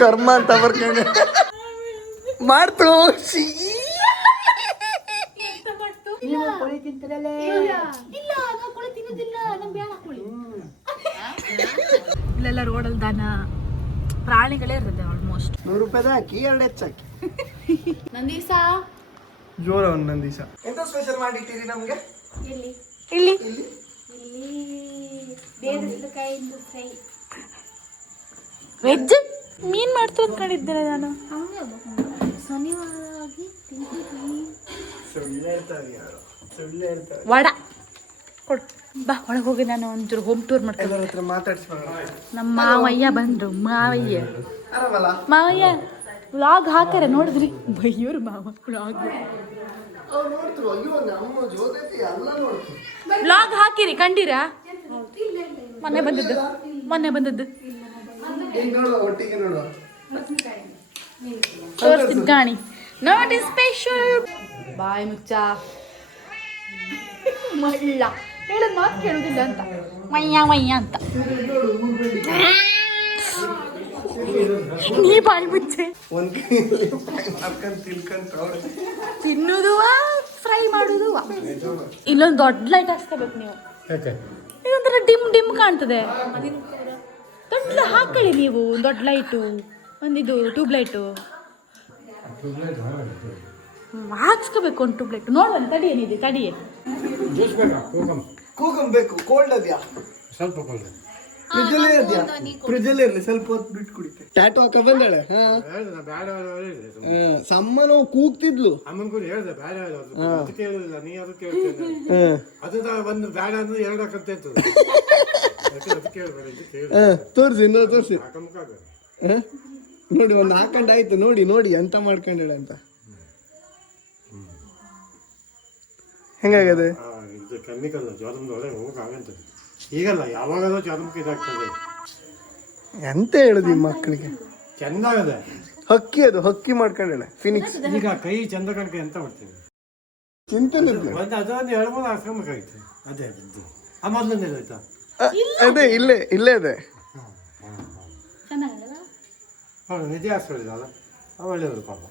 ಕರ್ಮ ಅಂತ ಬರ್ಕೊಂಡೆ ಮಾಡ್ತು ಇಲ್ಲೆಲ್ಲ ರೋಡಲ್ಲಿ ದನ ಪ್ರಾಣಿಗಳೇ ಇರ್ತದೆ ಆಲ್ಮೋಸ್ಟ್. 100 ರೂಪಾಯಿ ಹಾಕಿ 2 ಹೆಚ್ಚಾಕಿ ನಂದೀಸ ಜೋರ ಒಂದು ನಂದೀಸ. ಎಂತ ಸ್ಪೆಷಲ್ ಮಾಡಿಟ್ಟಿರಿ ನಮ್ಗೆ? ಇಲ್ಲಿ ಇಲ್ಲಿ ವೆಜ್ ಮೀನ್ ಮಾಡ್ತು ಅಂದ್ಕೊಂಡಿದ್ದೇನೆ ನಾನು. ವಡ ಕೊಡು ಬಾ, ಒಳಗೆ ಹೋಗಿ ನಾನು ಒಂಚೂರು ಹೋಮ್ ಟೂರ್ ಮಾಡ್ತೀನಿ. ನಮ್ಮ ಮಾವಯ್ಯ ಬಂದ್ರು. ಮಾವಯ್ಯ ವ್ಲಾಗ್ ಹಾಕ್ಯಾರ ನೋಡಿದ್ರಿ? ಬೈಯೋರು ಮಾವ ವ್ಲಾಗ್ ಹಾಕಿರಿ ಕಂಡೀರಾ? ಮೊನ್ನೆ ಬಂದದ್ದು ತೋರಿಸ್ತಿದ್ ಗಾಣಿ ನೋಡಿ ಸ್ಪೆಷಲ್. ಬಾಯ್ ಮುಚ್ಚ ಮಳ್ಳ ಹೇಳದ್ ಮಾತು ಕೇಳುದಿಲ್ಲ ಅಂತ ಮಯ್ಯ ಅಂತ. ನೀ ಬಾಯಿ ಮುಚ್ಚೆ. ತಿನ್ನುದು ಫ್ರೈ ಮಾಡುದು. ಇಲ್ಲೊಂದು ದೊಡ್ಡ ಲೈಟ್ ಹಾಕ್ಸ್ಕೋಬೇಕು ನೀವು. ಇದೊಂಥರ ಡಿಮ್ ಕಾಣ್ತದೆ. ದೊಡ್ಡ ಹಾಕೊಳ್ಳಿ ನೀವು ದೊಡ್ಡ ಲೈಟು, ಒಂದಿದು ಟ್ಯೂಬ್ ಲೈಟು ಹಾಕ್ಸ್ಕೋಬೇಕು. ಒಂದು ಟ್ಯೂಬ್ ಲೈಟ್ ನೋಡುವ. ತಡಿಯೇನಿದೆ ತಡಿಯೇ. ಕೂಗಂ ಬೇಕು. ಕೋಲ್ಡ್ ಅದ್ಯಾ? ಸ್ವಲ್ಪ ಕೋಲ್ಡ್. ಫ್ರಿಜ್ಜಲ್ಲೇ ಇರಲಿ, ಸ್ವಲ್ಪ ಹೊತ್ತು ಬಿಟ್ಟು ಕುಡಿತೆ. ಟ್ಯಾಟೋ ಹಾಕ ಬಂದಾಳೆ. ಸಮ್ಮನ ಕೂಗ್ತಿದ್ಲು. ತೋರ್ಸಿ ತೋರ್ಸಿ ನೋಡಿ. ಒಂದು ಹಾಕೊಂಡಾಯ್ತು ನೋಡಿ ಎಂತ ಮಾಡ್ಕೊಂಡೇಳ ಅಂತ. ಹೆಂಗಾಗದೆ? ಕೆಮಿಕಲ್ ಜ್ವರದೊಳಗೆ ಹೋಗಂತದೆ. ಈಗಲ್ಲ ಯಾವಾಗಲೂ ಜ್ವರಕ್ಕೆ ಇದಾಗ್ತದೆ. ಎಂತ ಹೇಳುದು ಈ ಮಕ್ಕಳಿಗೆ? ಚೆಂದಾಗದೆ ಹಕ್ಕಿ, ಅದು ಹಕ್ಕಿ ಮಾಡ್ಕೊಂಡೇಳೆ ಫಿನಿಕ್ಸ್. ಈಗ ಕೈ ಚಂದ ಕಣಕ್ಕೆ ಎಂತ ಮಾಡ್ತೀವಿ ಚಿಂತನೆ ಅದೊಂದು 2-3 ಆಶ್ರಮಕ್ಕಾಯ್ತು. ಅದೇ ಆ ಮೊದಲನೇ ಆಯ್ತಾ? ಅದೇ ಇಲ್ಲೇ ಇದೆ. ಹೌದು, ನಿಧಿ ಆಶ್ರಮ ಒಳ್ಳೆಯವರು ಪಾಪ.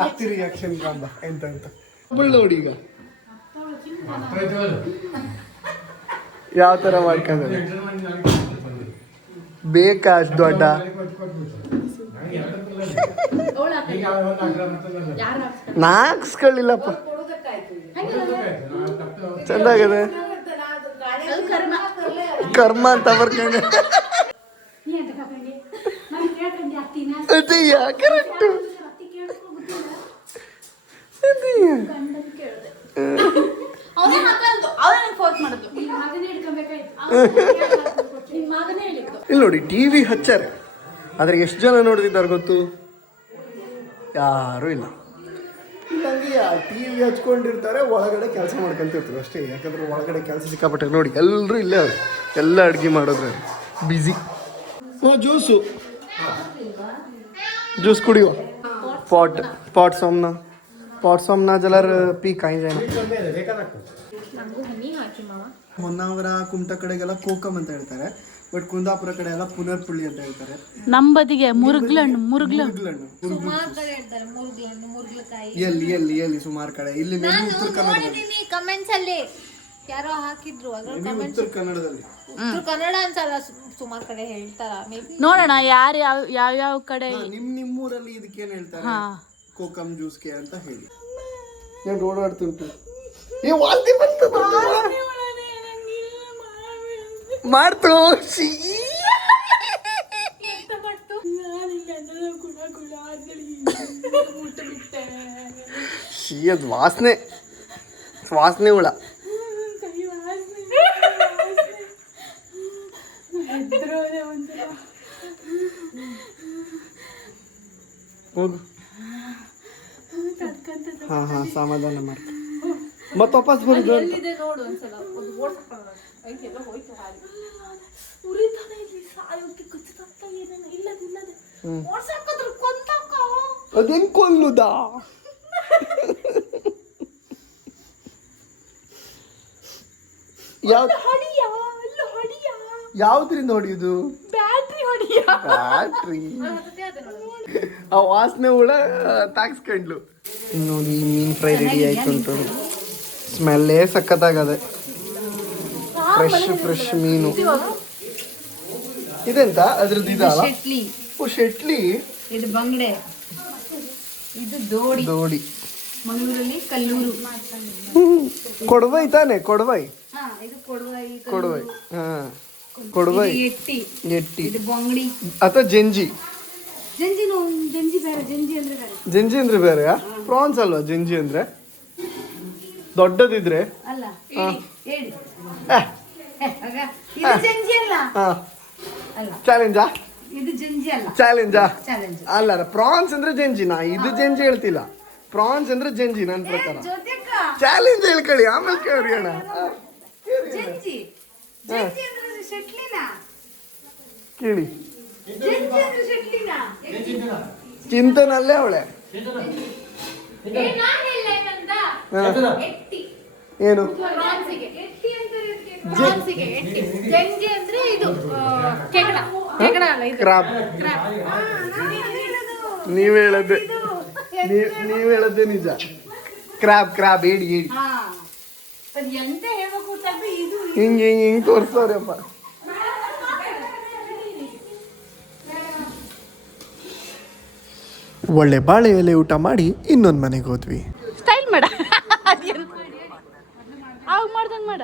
ಹತ್ತಿರ ಆಕ್ಷನ್ ಕಾಂಬ ಎಂತ ನೋಡಿ. ಈಗ ಯಾವ ತರ ಮಾಡ್ಕೊಂಡ್ರೆ ಬೇಕಾ ಅಷ್ಟು ದೊಡ್ಡ? ನಾಕ್ಸ್ಕೊಳ್ಳಿಲ್ಲಪ್ಪ. ಚಂದಾಗದೆ. ಕರ್ಮ ಅಂತ ಬರ್ಕೊಂಡೆ. ಕರೆಕ್ಟ್. ಇಲ್ಲಿ ನೋಡಿ ಟಿವಿ ಹಚ್ಚಾರೆ, ಆದ್ರೆ ಎಷ್ಟು ಜನ ನೋಡ್ತಿದ್ದಾರೆ ಗೊತ್ತು? ಯಾರು ಇಲ್ಲ. ಇಲ್ಲಂಗೆ ಟಿವಿ ಹಚ್ಕೊಂಡಿರ್ತಾರೆ, ಒಳಗಡೆ ಕೆಲಸ ಮಾಡ್ಕೊಂತಿರ್ತಾರೆ ಅಷ್ಟೇ. ಯಾಕಂದ್ರೆ ಒಳಗಡೆ ಕೆಲಸ ಸಿಕ್ಕಾಪಟ್ಟೆ. ನೋಡಿ ಎಲ್ಲರೂ ಇಲ್ಲೇ ಅವ್ರು, ಎಲ್ಲ ಅಡ್ಗೆ ಮಾಡೋದ್ರೆ ಬಿಸಿ. ಜ್ಯೂಸ್ ಕುಡಿಯುವ. ಪಾಟ್ ಸಾಮ್ನ ಜಲರ್ ಪೀ ಕಾಯಿ ಜಾಯ್ನ. ಹೊನ್ನಾವರ ಕುಮಟಾ ಕಡೆಗೆಲ್ಲ ಕೋಕಮ್ ಅಂತ ಹೇಳ್ತಾರೆ, ಬಟ್ ಕುಂದಾಪುರ ಕಡೆ ಎಲ್ಲ ಪುನರ್ಪುಳ್ಳಿ ಅಂತ ಹೇಳ್ತಾರೆ. ನಮ್ಮ ಬದಿಗೆ ಮುರುಗ್ಲಣ್ಣು. ಎಲ್ಲಿ ಸುಮಾರು ಕಡೆ. ಇಲ್ಲಿ ಉತ್ತರ ಕನ್ನಡದಲ್ಲಿ ಕಮೆಂಟ್ಸ್ ಅಲ್ಲಿ ಯಾರೋ ಹಾಕಿದ್ರು, ಉತ್ತರ ಕನ್ನಡದಲ್ಲಿ. ಉತ್ತರ ಕನ್ನಡ ಅನ್ಸಲ್ಲ, ಸುಮಾರು ಕಡೆ ಹೇಳ್ತಾರ. ನೋಡೋಣ ಯಾರು ಯಾವ ಕಡೆ. ನಿಮ್ಮೂರಲ್ಲಿ ಇದಕ್ಕೇನು ಹೇಳ್ತಾರೆ? ಕೋಕಮ್ ಜ್ಯೂಸ್ಗೆ ಅಂತ ಹೇಳಿ. ನಾನು ಓಡಾಡ್ತುಂಟು. ವಾಂತಿ ಬಂತು ಮಾಡ್ತು. ಅದು ವಾಸನೆ ಹುಳ. ಹೋಗು. ಹಾ ಸಮಾಧಾನ ಮಾಡ್ಕೊ. ಮತ್ತೆ ವಾಪಸ್ ಬರುದು. ಅದೇನ್ ಕೊಲ್ಲುದಾ? ಯಾವ ಹೊಡಿಯ ಅಲ್ಲ ಹೊಡಿಯ ಯಾವ್ದ್ರಿಂದ ಹೊಡಿಯೋದು? ಬ್ಯಾಟ್ರಿ ಹೊಡಿಯ ಬ್ಯಾಟ್ರಿ. ಆ ವಾಸನೆ ಹುಳ ತಾಕ್ಸ್ಕೊಂಡ್ಲು. ನೋಡಿ ಮೀನ್ ಫ್ರೈ ರೆಡಿ ಆಯ್ತು ಉಂಟು. ಸ್ಮೆಲ್ಲೇ ಸಖತ್ತಾಗದೆ. ಫ್ರೆಶ್ ಮೀನು. ಇದೆಂತ ಅದ್ರದ್ದು ಇದಲ್ಲ? ಓ ಶೆಟ್ಲಿ. ಇದು ಬಂಗಡೆ, ಇದು ದೋಡಿ. ಮಂಗಳೂರಲ್ಲಿ ಕಲ್ಲೂರು. ಕೊಡವೈ ತಾನೆ? ಕೊಡವೈ. ಇದು ಕೊಡವೈ. ಹಾ ಕೊಡವೈ. ಎಟ್ಟಿ. ಇದು ಬಂಗಡಿ ಅಥವಾ ಜಂಜಿ. ಜಂಜಿ ಬೇರೆ. ಜಂಜಿ ಅಂದ್ರೆ ಬೇರೆಯಾ? ಪ್ರಾನ್ಸ್ ಅಲ್ವಾ ಜಂಜಿ ಅಂದ್ರೆ? ದೊಡ್ಡದಿದ್ರೆ ಅಲ್ಲ. ಹೇಳಿ ಆ, ಇದು ಜಂಜಿ ಅಲ್ಲ. ಚಾಲೆಂಜಾ? ಇದು ಜಂಜಿ ಅಲ್ಲ. ಚಾಲೆಂಜಾ? ಚಾಲೆಂಜ್ ಅಲ್ಲ ಪ್ರಾನ್ಸ್ ಅಂದ್ರೆ ಜಂಜಿ. ನಾ ಇದು ಜಂಜಿ ಹೇಳ್ತಿಲ್ಲ. ಪ್ರಾನ್ಸ್ ಅಂದ್ರೆ ಜಂಜಿ ನನ್ನ ಪ್ರಕಾರ. ಚಾಲೆಂಜ್ ಹೇಳ್ಕೊಳ್ಳಿ ಆಮೇಲೆ ಕೇಳ್ರಿ ಅಣ್ಣ. ಜಂಜಿ ಜಂಜಿ ಅಂದ್ರೆ ಶೆಟ್ಲಿನಾ? ಕೇಳಿ. ಜಂಜಿ ಅಂದ್ರೆ ಶೆಟ್ಲಿನಾ? ಚಿಂತನಲ್ಲೇ ಅವಳೆ. ಏನು ಜಂಜಿ ಅಂದ್ರೆ ಇದು ಕೆಗಡ ಅಲ್ಲ ಇದು. ಕ್ರಾಬ್. ನೀವ್ ಹೇಳದ್ದೆ ನಿಜ. ಕ್ರಾಬ್ ಏಡಿ. ಅದು ಎಂತ ಹೇಳ್ಬೇಕು ಅಂತಂದ್ರೆ ಇದು ಹಿಂಗ್ ತೋರ್ಸವ್ರಪ್ಪ. ಒಳ್ಳೆ ಬಾಳೆ ಎಲೆ ಊಟ ಮಾಡಿ ಇನ್ನೊಂದು ಮನೆಗೆ ಹೋದ್ವಿ. ಸ್ಟೈಲ್ ಮಾಡ ಅವಾಗ ಮಾಡ್ದಂಗೆ ಮಾಡ.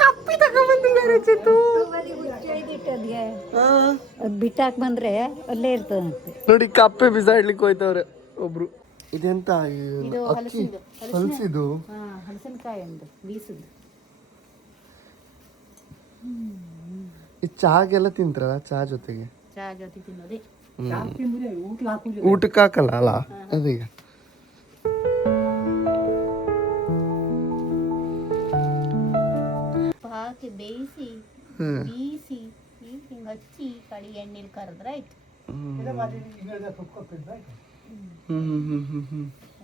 ಕಪ್ಪಿ ತಗೊಂಡ್ಬಂದಿದ್ದಾರೆ ಚಿತ್ತು. ಬಿಟ್ಟಾಕ್ ಬಂದ್ರೆ ಅಲ್ಲೇ ಇರ್ತದಂತೆ. ನೋಡಿ ಕಪ್ಪೆ ಬಿಸಾಡ್ಲಿಕ್ಕೆ ಹೋಯ್ತವ್ರೆ ಒಬ್ರು. ಇದೆಂತ ಅಕ್ಕಿ ಹಲಸಿದು? ಹಲಸಿನಕಾಯಿ ಒಂದು ಬೀಸುದು. ಈ ಚಾಗೆಲ್ಲ ತಿಂತಾರಲ್ಲ? ಚಾ ಜೊತೆಗೆ ತಿನ್ನೋದೇ. ಊಟಕ್ಕೆ ಹಾಕಲ್ಲ ಅಲ್ಲ ಅದೀಗ. ಹಾಕಿ ಬೇಯಿಸಿ ಬೀಸಿ ಹಿಂಗೆ ಹಚ್ಚಿ ಕಡಿ ಎಣ್ಣೆಲಿ ಕರೆದ್ರಾಯ್ತು.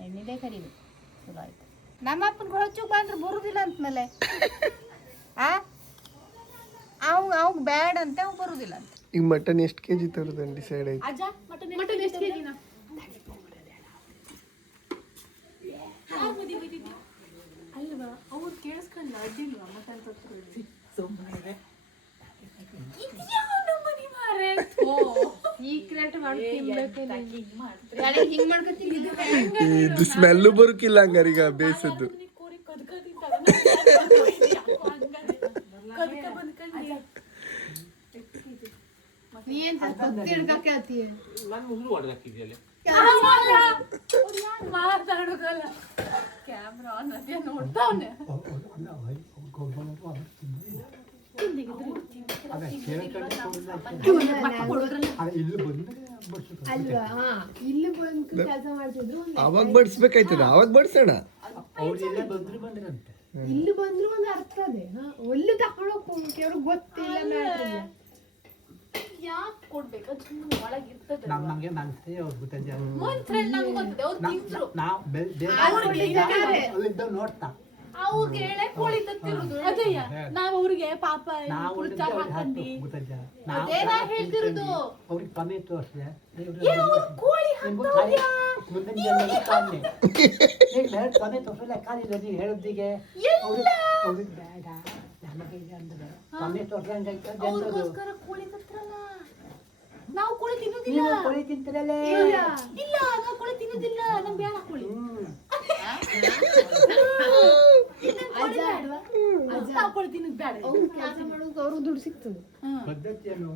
ಎಣ್ಣೆಲೇ ಕರಿಬೇಕು. ಚಲೋ ಆಯ್ತು. ನಮ್ಮ ಅಪ್ಪನ ಹೊಚ್ಚು ಬಂದ್ರೆ ಬರುದಿಲ್ಲ ಅಂದ್ಮೇಲೆ ಅವಾಗ ಬ್ಯಾಡ್ ಅಂತ ಅವ್ ಬರುದಿಲ್ಲ ಅಂತ. ಈಗ ಮಟನ್ ಎಷ್ಟು ಕೆಜಿ ತರೋದು ಡಿಸೈಡ್ ಆಯ್ತು? ಮಟನ್ ಎಷ್ಟು ಕೆಜಿನ? ಅಲ್ವಾ ಅವ್ರು ಕೇಳಿಸ್ಕೊಂಡ್ಲ ಅದಿಲ್ವಾ ಮಟನ್ ತಗೊಳ್ಳಿ ಸುಮ್ಮನೆ ಸೀಕ್ರೆಟ್ ಇದು ಸ್ಮೆಲ್ಲು ಬರುಕಿಲ್ಲ ಹಂಗಾರೀಗ ಬೇಯಿಸದ್ದು. ಮಾತಾಡೋಕಲ್ಲ ಕ್ಯಾಮ್ರಾ ಆನ್ ಅದೇ ನೋಡ್ತಾವನೆ. ಅವಾಗ ಬಡಿಸ್ಬೇಕಾಯ್ತದ? ಅವಾಗ ಬಡಿಸೋಣ. ಇಲ್ಲಿ ಬಂದ್ರು ಒಂದು ಅರ್ಥ ಅದೇ. ಒಳ್ಳೆ ತಕೊಂಡೋಗಿ ಅವ್ರಿಗೆ ಗೊತ್ತಿಲ್ಲ. ಯಾಕೆ ಕೊಡ್ಬೇಕು? ಅದು ಸುಮ್ಮನೆ ಒಳಗಿರ್ತದೆ. ನಮಗೆ ಮನಸ್ಸೇ ಅವ್ರು ಗೊತ್ತಿದೆ. ನೋಡ್ತಾ ಅವ್ರಿಗೆ ಹೇಳೇ ಕೋಳಿ ತತ್ತಿರೋದು. ಅದೇಯ ನಾವ್ ಅವ್ರಿಗೆ ಪಾಪ ಹಾಕಂಡಿ ಅದೇ ನಾ ಹೇಳ್ತಿರೋದು. ಅವ್ರಿಗೆ ಪಮೆ ತೋರಿಸಿದೆ ಕೋಳಿ ಪಮೆ ತೋರಿಸಲ್ಲ ಕಾಲಿಲ್ಲ. ನೀವು ಹೇಳೋದಿಗೆ ಅವ್ರಿಗೆ ಬೇಡ ನಮಗೆ ಇದೆ ಅಂದ್ರೆ ಪಮೆ ತೋರಿಸಂಗೆ ಕೋಳಿ ತತ್ತಿರಲ್ಲ. ನಾವು ಕೋಳಿ ತಿನ್ನೋದಿಲ್ಲ. ಕೋಳಿ ತಿಂತಿರಲ್ಲೇ ಇಲ್ಲ ನಾವು ಕೋಳಿ ತಿನ್ನೋದಿಲ್ಲ. ನಮ್ ಬೇಡ ಕೋಳಿ. ಅವ್ರಿಗೆ ದುಡ್ಡು ಸಿಗ್ತದೆ. ಪದ್ಧತಿಯನ್ನು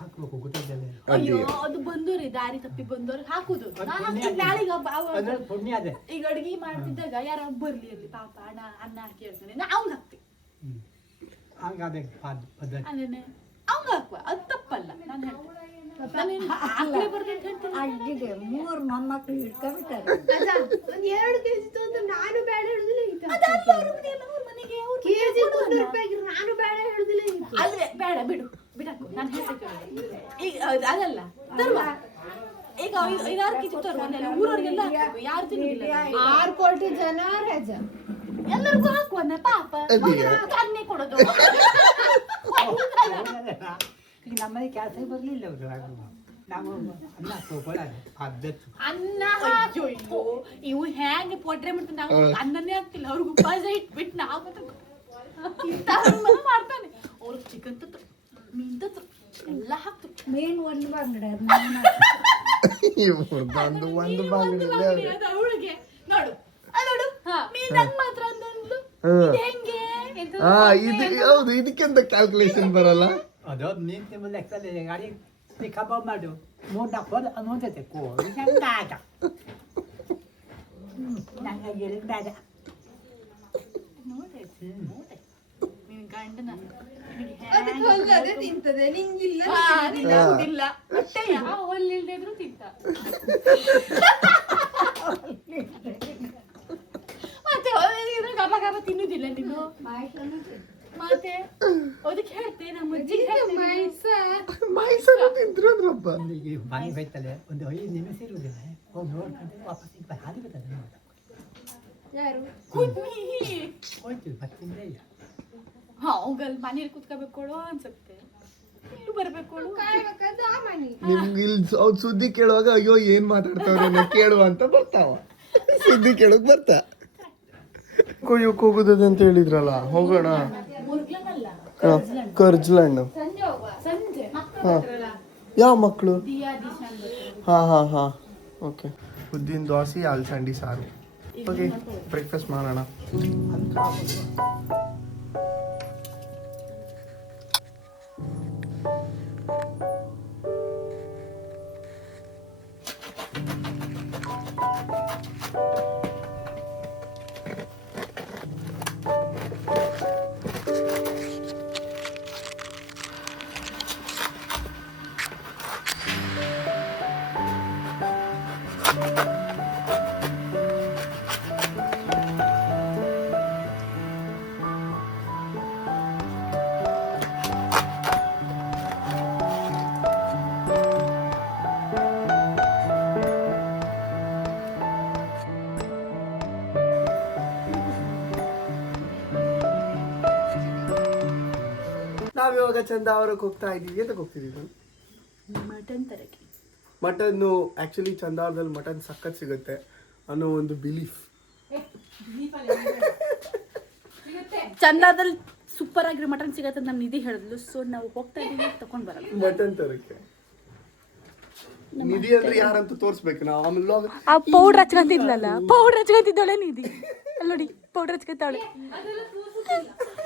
ಹಾಕ್ಬೇಕು ಗೊತ್ತಿದ್ದೇನೆ. ಅಯ್ಯೋ ಅದು ಬಂದೋರಿ ದಾರಿ ತಪ್ಪಿ ಬಂದವ್ರಿಗೆ ಹಾಕುದು. ಪುಣ್ಯ ಅದೇ. ಈಗ ಅಡ್ಗೆ ಮಾಡ್ತಿದ್ದಾಗ ಯಾರ ಬರ್ಲಿ ಇರ್ಲಿ ಪಾಪ ಅನ್ನ ಹಾಕಿ ಹೇಳ್ತಾನೆ ನಾವು ಹಾಕ್ತಿವಿ. ಹಂಗಾದೆ ಪದ್ಧತಿ. ಅವಂಗ ಹಾಕುವ ಅದು ತಪ್ಪಲ್ಲ. ನಾನು ಅಡ್ಡಿಗೆ 3 ಮೊಮ್ಮಕ್ಕಳು ಹಿಡ್ಕೊಂಡ್ಬಿಟ್ಟಾರೆ. 2 ಕೆಜಿ ತಂದ್ರೆ ನಾನು ಬೇಡ ಹೇಳುದಿಲ್ಲ. ನಾನು ಬೇಡ ಹೇಳುದಿಲ್ಲ. ಅಲ್ವೇ ಬೇಡ ಬಿಡು ಬಿಡಕು. ನಾನು ಹೇಳ್ತೇನೆ ಈಗ ಅದಲ್ಲ ತರುವ ಈಗ 5-6 ಕೆಜಿ ತರ್ಬೋದು ಊರವ್ರಿಗೆಲ್ಲ ಹಾಕ್ಬೇಕು ಯಾರು ತಿನ್ನಿಲ್ಲ 6 ಕೋಟಿ ಜನ ರಜ ಎಲ್ಲರಿಗೂ ಹಾಕುವನ್ನ ಪಾಪ ಅನ್ನೇ ಕೊಡೋದು ಈಗ ನಮ್ಮನೆ ಕೆಲಸ ಬರಲಿಲ್ಲ ಅವರು ನಾವು ಅನ್ನ ತಗೊಳ್ಳೋದು ಪದ್ಧತಿ ಅನ್ನ ಅಯ್ಯೋ ಇವು ಹೆಂಗೆ ಪೊಟ್ರೆ ಮಾಡ್ತಾನೆ ನಾವು ಅನ್ನನೇ ಹಾಕ್ತಿಲ್ಲ ಅವ್ರಿಗೆ ಉಪವಾಸ ಇಟ್ಬಿಟ್ಟು ನಾವು ಮಾಡ್ತಾನೆ ಅವ್ರಿಗೆ ಚಿಕನ್ ತತ್ತು ಮೀನ್ ತತ್ತು ಎಲ್ಲ ಹಾಕ್ತಾರೆ ಮೇನ್ ಒಂದು ಬಂಗಡೆ ಒಂದು ಬಾಗಿಲು ಅದು ಅವಳಿಗೆ ನೋಡು ನೋಡು ಮೀನ್ ಹಂಗ್ ಮಾತ್ರ ಅಂದ್ಲು ಹೆಂಗೆ ಹೌದು ಇದಕ್ಕೆಂತ ಕ್ಯಾಲ್ಕುಲೇಷನ್ ಬರಲ್ಲ ಅದು ನೀನು ನಿಮ್ಮ ಲೆಕ್ಕದಲ್ಲಿ ಗಾಡಿ ಕಬಾಬ್ ಮಾಡು 3-4 ಹೋದ ಅನ್ನೋದೈತೆ ಕೋಳಿ ಹಂಗಾಗ ನಂಗೆ ಹೇಳಿದ ನೋಡ್ರಿ ನಿನ್ ಗಂಡನ ತಿಂತದೆ ನಿಂಗಿಲ್ಲ ಇಲ್ಲ ಅಷ್ಟೇ ಯಾವ ಹೊಲ್ಲಿಲ್ದೇ ಇದ್ರು ತಿಂತ ಮತ್ತೆ ಹೊಲಿದ್ರೆ ಗಬ ಗಬ ತಿನ್ನುದಿಲ್ಲ ನೀನು ಮತ್ತೆ ಅದಕ್ಕೆ ಹೇಳ್ತೆ ನಮ್ಮ ಅಜ್ಜಿಗೆ ಮೈಸೂರು ತಿಂದ್ರಪ್ಪ ಈಗ ಮನೆ ಹೋಯ್ತಲೆ ಒಂದು 5 ನಿಮಿಷ ಇರುವುದಿಲ್ಲ ಹೋಗಿ ನೋಡ್ಕೊಂಡು ವಾಪಸ್ ಹಾದಿ ಬರ್ತದೆ ಯಾರು ಕುನ್ನಿ ಹೋಯ್ತು ಬರ್ತಿದ್ದೇ ಇಲ್ಲ ಅವಂಗಲ್ಲಿ ಮನೇಲಿ ಕುತ್ಕೋಬೇಕು ಅನ್ಸುತ್ತೆ ಇಲ್ಲೂ ಬರ್ಬೇಕು ಕಾಯ್ಬೇಕಾದ್ರೆ ಆ ಮನೆ ನಿಮ್ಗೆ ಇಲ್ಲಿ ಅವ್ರು ಸುದ್ದಿ ಕೇಳುವಾಗ ಅಯ್ಯೋ ಏನ್ ಮಾತಾಡ್ತಾವ್ರೆ ಕೇಳುವ ಅಂತ ಬರ್ತಾವ ಸುದ್ದಿ ಕೇಳಕ್ ಬರ್ತಾ ಕೊಯ್ಯಕ್ ಹೋಗುತ್ತದೆ ಅಂತ ಹೇಳಿದ್ರಲ್ಲ ಹೋಗೋಣ ಮುರ್ಗ್ಲನಲ್ಲ ಕರ್ಜ್ಲಂಡ್ ಸಂಜೆ ಯಾವ ಮಕ್ಕಳು ದಿಯಾ ದಿಶಾನ್ ಬರ್ತಾರೆ ಹಾ ಓಕೆ ಉದ್ದಿನ ದೋಸೆ ಅಲಸಂಡಿ ಸಾರು ಓಕೆ ಬ್ರೇಕ್ಫಾಸ್ಟ್ ಮಾಡೋಣ ನಾವಿವಾಗ ಚಂದ ಅವರಕ್ಕೆ ಹೋಗ್ತಾ ಇದೀವಿ ಅಂತ ಹೋಗ್ತಿದ್ದೀವಿ ಮಟನ್ ತರಕ್ಕೆ ಮಟನ್ನು ಆ್ಯಕ್ಚುಲಿ ಚಂದಾವರದಲ್ಲಿ ಮಟನ್ ಸಖತ್ ಸಿಗುತ್ತೆ ಅನ್ನೋ ಒಂದು ಬಿಲೀಫ್ ಚಂದಾದಲ್ಲಿ ಸೂಪರ್ ಆಗಿರೋ ಮಟನ್ ಸಿಗತ್ತೆ ನಮ್ಮ ನಿಧಿ ಹೇಳಿದ್ಲು ಸೊ ನಾವು ಹೋಗ್ತಾ ಇದೀವಿ ತಗೊಂಡ್ ಬರಲ್ಲ ಮಟನ್ ತರಕ್ಕೆ ನಿಧಿ ಅಂದ್ರೆ ಯಾರಂತ ತೋರಿಸ್ಬೇಕು ನಾವು ಆಮೇಲೆ ಆ ಪೌಡ್ರ್ ಹಚ್ಕೊಂತಿದ್ಲಲ್ಲ ಪೌಡ್ರ್ ಹಚ್ಕೊಂತಿದ್ದವಳೆ ನಿಧಿ ಅಲ್ಲಿ ನೋಡಿ ಪೌಡ್ರ್ ಹಚ್ಕೊಂತಾವಳೆ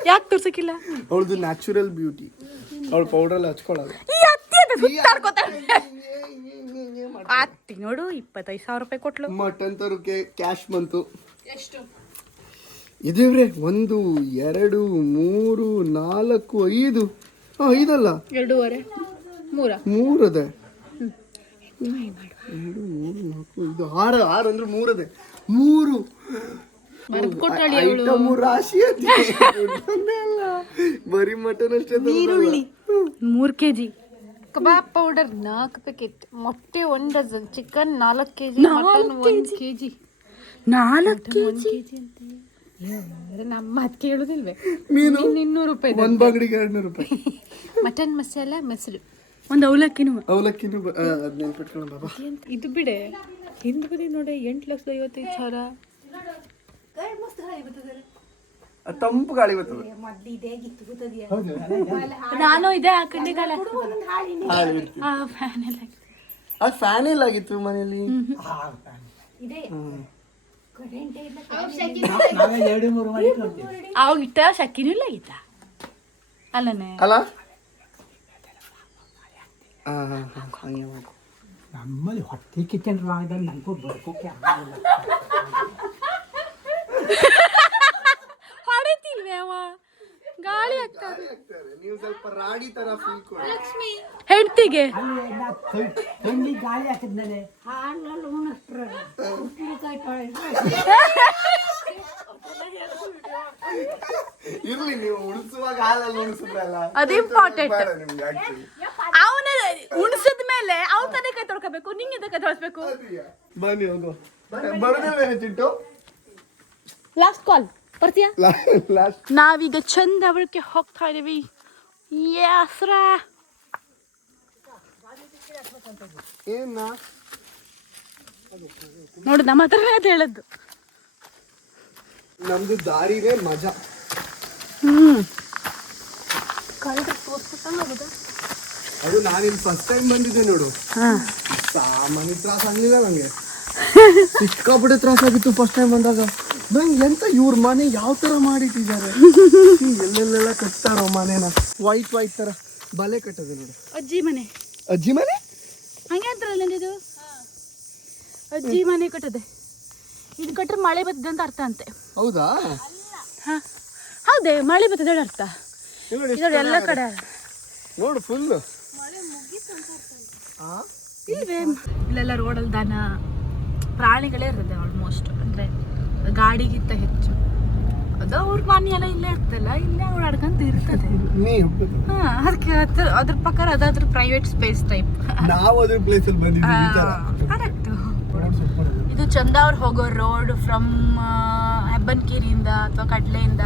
ಯಾಕೆ ತೋರ್ಸಕ್ಕಿಲ್ಲ ಅವಳದು ನ್ಯಾಚುರಲ್ ಬ್ಯೂಟಿ ಅವಳು ಪೌಡ್ರಲ್ಲಿ ಹಚ್ಕೊಳ್ಳೋದು ಈ ಅತ್ತಿ ಅದು ಸುತ್ತಾಡ್ಕೊತಾಳೆ ಅತ್ತಿ ನೋಡು 25,000 ರೂಪಾಯಿ ಕೊಟ್ಲು ಮಟನ್ ತರಕ್ಕೆ ಕ್ಯಾಶ್ ಬಂತು ಎಷ್ಟು ಇದೇವ್ರೆ 1 2 3 4 5 5 2.5 3 ಅದೇ 2 3 4 ಇದು 6 ಅಂದ್ರೆ 3 ಅದೇ 3 ಐಟಮ್ ರಾಶಿ ಅಲ್ಲ ಬರೀ ಮಟನ್ ಅಷ್ಟೇ ಈರುಳ್ಳಿ 3 kg ಕಬಾಬ್ ಪೌಡರ್ 4 ಪ್ಯಾಕೆಟ್ ಮೊಟ್ಟೆ 1 dozen chicken 4 kg mutton 1 kg 4 kg ನಮ್ಮ ಮಾತು ಕೇಳುದಿಲ್ವೇ ಮೀನು 200 ರೂಪಾಯಿ ಒಂದ್ ಬಾಗಡಿಗೆ 200 ರೂಪಾಯಿ ಮಟನ್ ಮಸಾಲ ಮೊಸರು ಒಂದು ಅವಲಕ್ಕಿನೂ ಅವಲಕ್ಕಿನೂ ಅದ್ ನೆನ್ಪಿಟ್ಕೊಳ್ಳ ಬಾಬಾ ಇದು ಬಿಡೆ ಹಿಂದ್ ಬದಿ ನೋಡಿ 8,55,000 ತಂಪು ಗಾಳಿ ಬರ್ತದೆ ನಾನು ಇದೇ ಹಾಕೊಂಡೆ ಫ್ಯಾನ್ ಎಲ್ಲ ಆ ಫ್ಯಾನ್ ಎಲ್ಲ ಆಗಿತ್ತು ಮನೆಯಲ್ಲಿ ನಾವೇ 2-3 ಮಾಡಿ ನೋಡ್ತೀವಿ ಅವಾಗ ಇಟ್ಟ ಶಕ್ಕಿನೂ ಇಲ್ಲ ಆಗಿತ್ತ ಅಲ್ಲನೇ ಅಲ್ಲ ನಮ್ಮಲ್ಲಿ ಹೊಟ್ಟೆ ಕಿಚನ್ ರಾಗದಲ್ಲಿ ನನಗೂ ಬರ್ಕೋಕೆ ಆಗಲ್ಲ ಹೊಡಿತಿಲ್ವೇ ಅವ ಗಾಳಿ ಆಗ್ತದೆ ನೀವು ಸ್ವಲ್ಪ ರಾಡಿ ತರ ಫೀಲ್ ಕೊಡಿ ಹೆಂಡ್ತಿಗೆ ತಂಗಿ ಗಾಳಿ ಹಾಕಿದ್ಮೇಲೆ ಇರ್ಲಿ ನೀವು ಉಳಿಸುವಾಗ ಹಾಲಲ್ಲಿ ಉಳಿಸಿದ್ರಲ್ಲ ಅದು ಇಂಪಾರ್ಟೆಂಟ್ ನಿಮ್ಗೆ ಆಕ್ಚುಲಿ ಅವನ ಉಣಿಸಿದ ಮೇಲೆ ಅವ್ನ ತಾನೇ ಕೈ ತೊಳ್ಕ ತೊಳ್ಕೋಬೇಕು ನಿಂಗೆ ತಕ್ಕ ತೊಳ್ಸ್ಬೇಕು. ಬನ್ನಿ ಹೋಗು. ಬರೋದಿಲ್ವೇನೆ ಚಿಂಟು? ಲಾಸ್ಟ್ ಕಾಲ್ ಬರ್ತೀಯಾ? ಲಾಸ್ಟ್ ನಾವೀಗ ಚಂದಾವರಕ್ಕೆ ಹೋಗ್ತಾ ಇದೀವಿ. ಯಾಸ್ರ ಏನ ನೋಡು ನಮ್ಮ ಹತ್ರನೇ ಅದು ಹೇಳದ್ದು. ನಮ್ದು ದಾರಿನೇ ಮಜಾ. ಅದು ನಾನಿಲ್ಲಿ ಫಸ್ಟ್ ಟೈಮ್ ಬಂದಿದ್ದೆ ನೋಡು. ಸಾಮಾನ್ಯ ತ್ರಾಸ ಆಗ್ಲಿಲ್ಲ ನಂಗೆ. ಸಿಕ್ಕಾಪಟ್ಟೆ ತ್ರಾಸ ಆಗಿತ್ತು ಫಸ್ಟ್ ಟೈಮ್ ಬಂದಾಗ. ನಂಗೆ ಎಂತ ಇವ್ರ ಮನೆ ಯಾವ ತರ ಮಾಡಿಟ್ಟಿದ್ದಾರೆ. ಎಲ್ಲೆಲ್ಲೆಲ್ಲ ಕಟ್ತಾರೋ ಮನೆನ ವೈಟ್ ತರ ಬಲೆ ಕಟ್ಟದೆ ನೋಡು. ಅಜ್ಜಿ ಮನೆ. ಅಜ್ಜಿ ಮನೆ ಹಂಗೆ ಅಂತಾರಲ್ಲ ಇದು ಅಜ್ಜಿ ಮನೆ ಕಟ್ಟದೆ. ಇದು ಕಟ್ರೆ ಮಳೆ ಬರ್ತದೆ ಅಂತ ಅರ್ಥ ಅಂತೆ. ಹೌದಾ? ಹಾ ಹೌದೇ, ಮಳೆ ಬರ್ತದೆ ಅರ್ಥ. ಇದೊಂದು ಎಲ್ಲ ಕಡೆ ನೋಡು ಫುಲ್ ಇಲ್ವೇ ಇಲ್ಲೆಲ್ಲ ರೋಡಲ್ಲಿ ದನ ಪ್ರಾಣಿಗಳೇ ಇರ್ತದೆ ಆಲ್ಮೋಸ್ಟ್. ಅಂದರೆ ಗಾಡಿಗಿಂತ ಹೆಚ್ಚು. ಅದು ಅವ್ರ ಮನೆ ಎಲ್ಲ ಇಲ್ಲೇ ಇರ್ತಲ್ಲ, ಇಲ್ಲೇ ಓಡಾಡ್ಕೊಂತ ಇರ್ತದೆ. ಹಾ ಅದಕ್ಕೆ ಅದ್ರ ಪ್ರಕಾರ ಅದಾದ್ರ ಪ್ರೈವೇಟ್ ಸ್ಪೇಸ್ ಟೈಪ್. ನಾವು ಅದ್ರ ಪ್ಲೇಸಲ್ಲಿ ಬಂದಿದ್ದೀವಿ. ಕರೆಕ್ಟ್. ಇದು ಚಂದಾವ್ರ ಹೋಗೋ ರೋಡ್ ಫ್ರಮ್ ಹೆಬ್ಬನ್ಕೇರಿಯಿಂದ ಅಥವಾ ಕಡ್ಲೆಯಿಂದ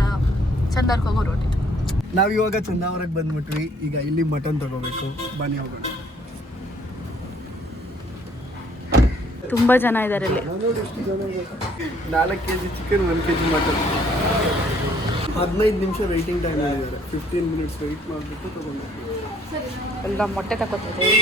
ಚಂದಾವ್ರಿಗೆ ಹೋಗೋ ರೋಡ್ ಇದು. ನಾವ್ ಇವಾಗ ಚಂದಾವರಕ್ಕೆ ಬಂದ್ಬಿಟ್ವಿ. ಈಗ ಇಲ್ಲಿ ಮಟನ್ ತಗೋಬೇಕು. ಬನ್ನಿ ಹೋಗೋಣ. ತುಂಬಾ ಜನ ಇದಾರೆ ಇಲ್ಲಿ. 4 kg ಚಿಕನ್, 1 kg ಮಟನ್. 15 ನಿಮಿಷ ವೆಯ್ಟಿಂಗ್ ಟೈಮ್ ಹೇಳಿದ್ದಾರೆ. 15 ಮಿನಿಟ್ಸ್ ವೆಯ್ಟ್ ಮಾಡಿಬಿಟ್ಟು ತಗೊಂಡು ಎಲ್ಲ ಮೊಟ್ಟೆ ತಗೋತಿದ್ದೀವಿ.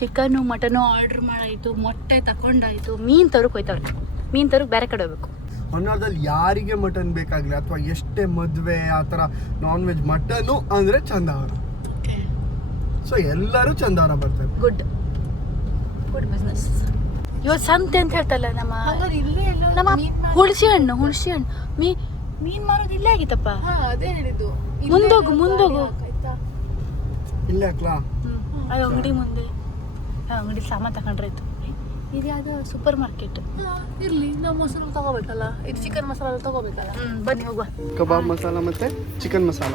ಚಿಕನ್ನು ಮಟನು ಆರ್ಡ್ರ್ ಮಾಡಾಯಿತು, ಮೊಟ್ಟೆ ತಗೊಂಡಾಯಿತು. ಮೀನು ತರಕ್ಕೆ ಹೋಯ್ತವ್ರೆ. ಮೀನು ತರಕ್ಕೆ ಬೇರೆ ಕಡೆ ಹೋಗ್ಬೇಕು. ಹೊನ್ನಾವರದಲ್ಲಿ ಯಾರಿಗೆ ಮಟನ್ ಬೇಕಾಗಲಿ ಅಥವಾ ಎಷ್ಟೇ ಮದುವೆ ಆ ಥರ ನಾನ್ ವೆಜ್ ಮಟನು ಅಂದರೆ ಚಂದಾವರ. ಸೊ ಎಲ್ಲರೂ ಚಂದಾವರ ಬರ್ತಾರೆ. Good good business. ಇವತ್ತು ಸಂತೆ ಅಂತ ಹೇಳ್ತಲ್ಲ ನಮ್ಮ ಹುಣಸಿ ಹಣ್ಣು ಮೀನ್ ಮಾರೋದು ಇಲ್ಲೇ ಆಗಿತ್ತಪ್ಪ. ಅದೇ ಹೇಳಿದ್ದು. ಮುಂದೋಗು ಇಲ್ಲೇ ಹಾಕ್ಲಾ? ಅದು ಅಂಗಡಿ ಮುಂದೆ. ಅಂಗಡಿ ಸಾಮಾನು ತಗೊಂಡ್ರಾಯ್ತು. ಇದು ಯಾವ್ದು ಸೂಪರ್ ಮಾರ್ಕೆಟ್. ಇರ್ಲಿ, ನಾವು ಮಸಾಲ ತಗೋಬೇಕಲ್ಲ, ಇದು ಚಿಕನ್ ಮಸಾಲ ತಗೋಬೇಕಲ್ಲ. ಬನ್ನಿ ಹೋಗುವ. ಕಬಾಬ್ ಮಸಾಲ ಮತ್ತೆ ಚಿಕನ್ ಮಸಾಲ.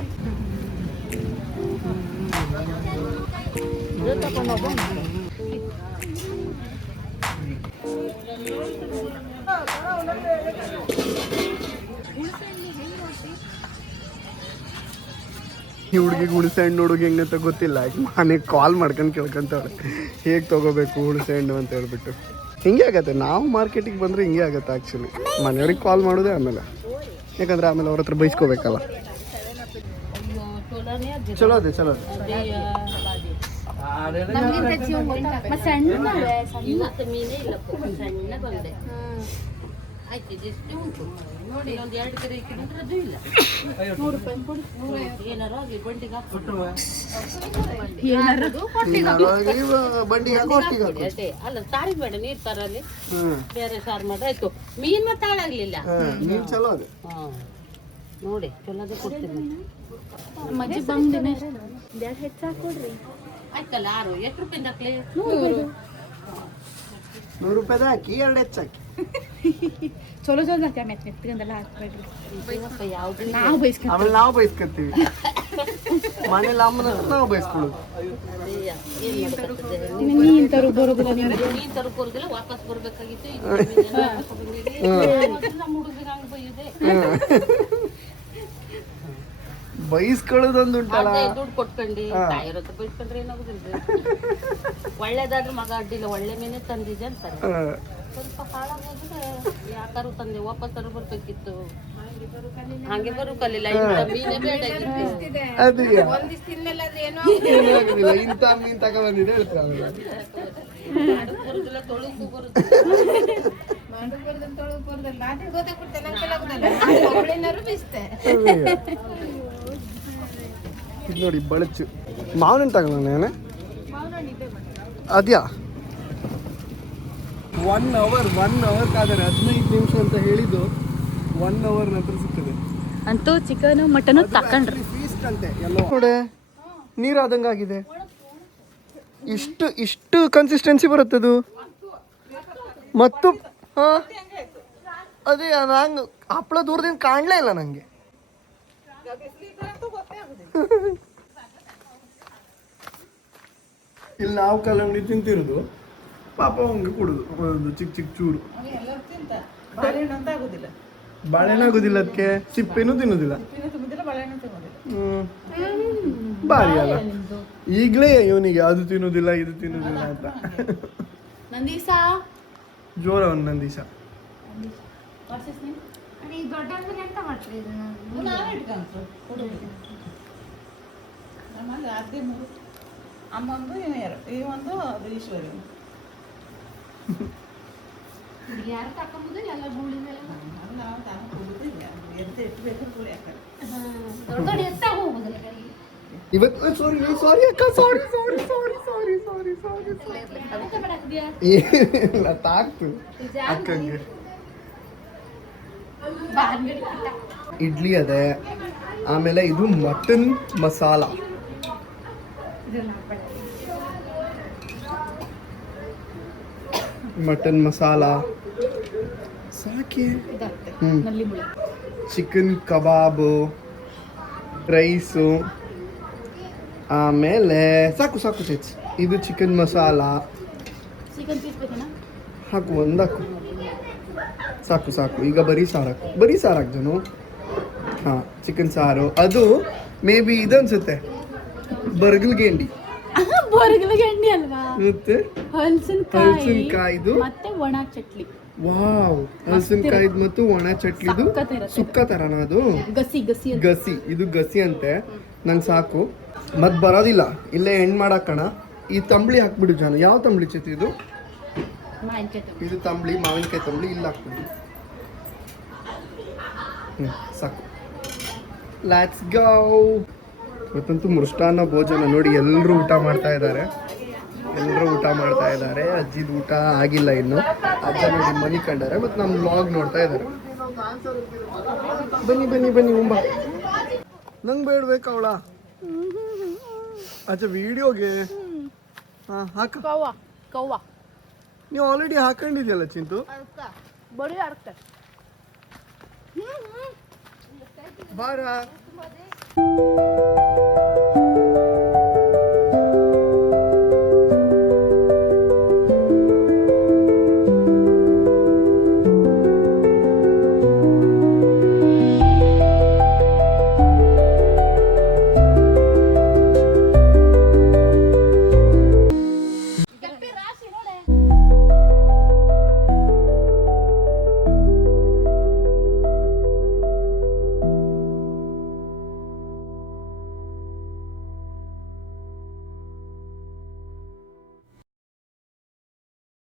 ಈ ಹುಡುಗಿಗೆ ಹುಣಸೆ ಹಣ್ಣು ಹುಡುಗಿ ಹೆಂಗಂತ ಗೊತ್ತಿಲ್ಲ. ಮನೆಗೆ ಕಾಲ್ ಮಾಡ್ಕೊಂಡು ಕೇಳ್ಕೊಂತವ್ರೆ ಹೇಗೆ ತೊಗೋಬೇಕು ಹುಣಸೆ ಹಣ್ಣು ಅಂತ ಹೇಳ್ಬಿಟ್ಟು. ಹಿಂಗೆ ಆಗತ್ತೆ, ನಾವು ಮಾರ್ಕೆಟಿಗೆ ಬಂದರೆ ಹಿಂಗೆ ಆಗತ್ತೆ ಆ್ಯಕ್ಚುಲಿ. ಮನೆಯವ್ರಿಗೆ ಕಾಲ್ ಮಾಡೋದೇ ಆಮೇಲೆ, ಯಾಕಂದ್ರೆ ಆಮೇಲೆ ಅವ್ರ ಹತ್ರ ಬೈಸ್ಕೋಬೇಕಲ್ಲ. ಚಲೋ ಅದೇ ಚಲೋ ಬಂಡಿಗೆ ಅಲ್ಲ ತಾಳಿ ಬೇಡ ನೀರ್ ತರಲ್ಲಿ ಬೇರೆ ಸಾರು ಮಾಡ್ರೆ ಆಯ್ತು. ಮೀನ್ ಮತ್ತೆ ಹಾಳಾಗ್ಲಿಲ್ಲ. ನೀನು ಚಲೋ ಅದೇ ನೋಡಿ ಚಲೋದೇ ಕೊಡ್ತೀನಿ. ಮಜ್ಜಿ ಬಂದಿನ ಹೆಚ್ಚಾಕೊಡ್ರಿ. ಆಯ್ತಲ್ಲ 6 ಎಷ್ಟು ರೂಪಾಯಿಂದ ಹಾಕ್ಲಿ? 100 ರೂಪಾಯಿದ ಹಾಕಿ 2 ಹೆಚ್ಚಾಕಿ. ಚಲೋ ಹಾಕಿ ಮೆತ್ತಗೆಂದೆಲ್ಲ ಹಾಕ್ಬೇಡ್ರಿ. ಯಾವ್ದು ನಾವು ಬೈಸ್ಕೊಂಡು ಆಮೇಲೆ ನಾವು ಬೈಸ್ಕೊತೀವಿ. ಮನೇಲಿ ಅಮ್ಮನ ನಾವು ಬೈಸ್ಕೊಳ್ಳೋದು. ಮೀನ್ ತರು ಬರೋದಿಲ್ಲ. ಮೀನ್ ತರಕ್ ಬರೋದಿಲ್ಲ, ವಾಪಸ್ ಬರ್ಬೇಕಾಗಿತ್ತು. ನಮ್ಮ ಹುಡುಗರಿಗೆ ಹಂಗ್ ಬೈಯುದೆ. ಬೈಸ್ಕೊಳ್ಳೋದೊಂದು ಉಂಟಲ್ಲ. ದುಡ್ಡು ಕೊಟ್ಕೊಂಡು ತಾಯಿರ ಹತ್ರ ಬೈಸ್ಕೊಂಡ್ರೆ ಏನಾಗುದಿಲ್ಲ. ಒಳ್ಳೇದಾದ್ರೂ ಮಗ ಅಡ್ಡಿಲ್ಲ, ಒಳ್ಳೆ ಮೀನೇ ತಂದಿದ್ದೆ ಅಂತಾರೆ. ಸ್ವಲ್ಪ ಹಾಳಾಗೋದ್ರೆ ಯಾಕಾರು ತಂದೆ, ವಾಪಸ್ ತರ ಬರ್ಬೇಕಿತ್ತು. ಹಂಗೆ ಬರು ಕಲಿಲ್ಲ. ಇಂಥ ಮೀನೇ ಬೇಡ ಅದು ಏನಾಗುದಿಲ್ಲ. ಇಂಥ ಮೀನ್ ತಗೊಂಡ್ಬಂದಿದೆ ಹೇಳ್ತಾರೆ. ಬರುದಿಲ್ಲ, ತೊಳುಕು ಬರುದಿಲ್ಲ. ಇದು ನೋಡಿ ಬಳಚು ಮಾವಿನ ತಗೊಳ್ಳೋಣ. ಅದ್ಯಾ 1 ಅವರ್ ಕಾದರೆ 15 ನಿಮಿಷ ಅಂತ ಹೇಳಿದ್ದು 1 ಅವರ್ ನಂತರ ಸಿಗ್ತದೆ. ಅಂತೂ ಚಿಕನ್ ಮಟನ್ ತಕೊಂಡ್ರಿ. ಫೀಸ್ಟ್ ಅಂತೆ ಎಲ್ಲ ನೋಡಿ, ನೀರಾದಂಗಾಗಿದೆ. ಇಷ್ಟು ಕನ್ಸಿಸ್ಟೆನ್ಸಿ ಬರುತ್ತದು. ಮತ್ತು ಹಾಂ ಅದೇ ನಂಗೆ ಹಪ್ಪಳ ದೂರದಿಂದ ಕಾಣಲೇ ಇಲ್ಲ ನನಗೆ. ಇಲ್ಲಿ ನಾವು ಕಲ್ಲಂಗಡಿ ತಿಂತಿರೋದು, ಪಾಪ ಹಂಗೆ ಕುಡುದು ಒಂದು ಚಿಕ್ಕ ಚಿಕ್ಕ ಚೂರು. ಎಲ್ಲರೂ ತಿಂತ ಬಾಳೆಹಣ್ಣು ಅಂತ ಆಗುದಿಲ್ಲ, ಬಾಳೆಹಣ್ಣು ಆಗೋದಿಲ್ಲ, ಅದಕ್ಕೆ ಸಿಪ್ಪೆನೂ ತಿನ್ನೋದಿಲ್ಲ. ತಿನ್ನುದಿಲ್ಲ, ಬಾಳೆಹಣ್ಣು ತಿನ್ನೋದಿಲ್ಲ. ಬಾರಿ ಅಲ್ಲ, ಈಗಲೇ ಇವನಿಗೆ ಅದು ತಿನ್ನೋದಿಲ್ಲ ಇದು ತಿನ್ನೋದಿಲ್ಲ ಅಂತ. ನಂದೀಸ ಜೋರ ಅವನು ನಂದೀಶ. ಎಂತ ಮಾಡ್ತೀರಿ ನಾನೇ ಇಟ್ಕೊಂಡ್ರು ನಮ್ಮಲ್ಲಿ ಅದೇ 3 ಅಮ್ಮಂದು ಈ ಒಂದು ಅದು ಈಶ್ವರಿ. ಯಾರು ತಕೊಂಬುದು ಎಲ್ಲ ಗೂಳಿ ಮೇಲೆ ನಾವು ತಾನು ಕೊಡುದಿಲ್ಲ, ಎಂತ ಎಷ್ಟು ಬೇಕಾದ್ರೂ ಕೂಡಿ ಹಾಕ್ತಾರೆ. ದೊಡ್ಡ ದೊಡ್ಡ ಎತ್ತ ಹೋಗುದಿಲ್ಲ ಕಡೆಗೆ. ಇವತ್ತು ಸಾರಿ ಅಕ್ಕ, ಸಾರಿ ಅದಕ್ಕೆ ಬಿಡಾಕ್ದಿಯಾ ಇಲ್ಲ ತಾಕ್ತು ಅಕ್ಕಂಗೆ. ಇಡ್ಲಿ ಅದೇ, ಆಮೇಲೆ ಇದು ಮಟನ್ ಮಸಾಲ, ಮಟನ್ ಮಸಾಲ ಸಾಕೆ. ಚಿಕನ್ ಕಬಾಬು, ರೈಸು, ಆಮೇಲೆ ಸಾಕು ಚೇಚ್. ಇದು ಚಿಕನ್ ಮಸಾಲ ಚಿಕನ್ ಪೀಸ್ ಬೇಕೇನಾ? ಹಾಕು, ಒಂದು ಹಾಕು, ಸಾಕು. ಈಗ ಬರೀ ಸಾರು ಜನ. ಹಾಂ, ಚಿಕನ್ ಸಾರು. ಅದು ಮೇ ಬಿ ಇದನ್ಸುತ್ತೆ ಬರ್ಗಲ್ ಗೆಂಡಿ ಬರಗಲಗಂಡಿ ಅಲ್ವಾ? ಮತ್ತೆ ಹಲಸಿನಕಾಯಿದು ಮತ್ತೆ ಒಣ ಚಟ್ಲಿ. ವಾವ್, ಹಲಸಿನಕಾಯಿದು ಮತ್ತು ಒಣ ಚಟ್ಲಿದು ಸುಕ್ಕ ತರನ ಅದು. ಗಸಿ, ಇದು ಗಸಿ ಅಂತೆ. ನಂಗೆ ಸಾಕು, ಮತ್ ಬರೋದಿಲ್ಲ. ಇಲ್ಲೇ ಹೆಣ್ಣು ಮಾಡಾಕಣ. ಈ ತಂಬಳಿ ಹಾಕ್ಬಿಡು ಜನ. ಯಾವ ತಂಬಳಿ ಚಿತ್ ಇದು? ಇದು ತಂಬಳಿ, ಮಾವಿನಕಾಯಿ ತಂಬಳಿ ಇಲ್ಲಿ ಹಾಕ್ಬಿಡು. ಸಾಕು, ಲೆಟ್ಸ್ ಗೋ. ಇವತ್ತಂತೂ ಮೃಷ್ಟಾನ್ನ ಭೋಜನ ನೋಡಿ, ಎಲ್ಲರೂ ಊಟ ಮಾಡ್ತಾ ಇದ್ದಾರೆ. ಅಜ್ಜಿದು ಊಟ ಆಗಿಲ್ಲ ಇನ್ನು. ಅಜ್ಜ ನೋಡಿ ಮನಿ ಕಂಡಾರೆ, ಮತ್ತು ನಮ್ಮ ವ್ಲಾಗ್ ನೋಡ್ತಾ ಇದ್ದಾರೆ. ಬನ್ನಿ ಉಂಬ. ನಂಗೆ ಬೇಡ್ಬೇಕು ಅವಳ. ಅಚ್ಚಾ, ವಿಡಿಯೋಗೆ ಹಾಕ. ಕವ್ವ ನೀವು ಆಲ್ರೆಡಿ ಹಾಕೊಂಡಿದ್ಯಲ್ಲ ಚಿಂತು. ಬರೀ ಅರ್ಥ ಬಾರ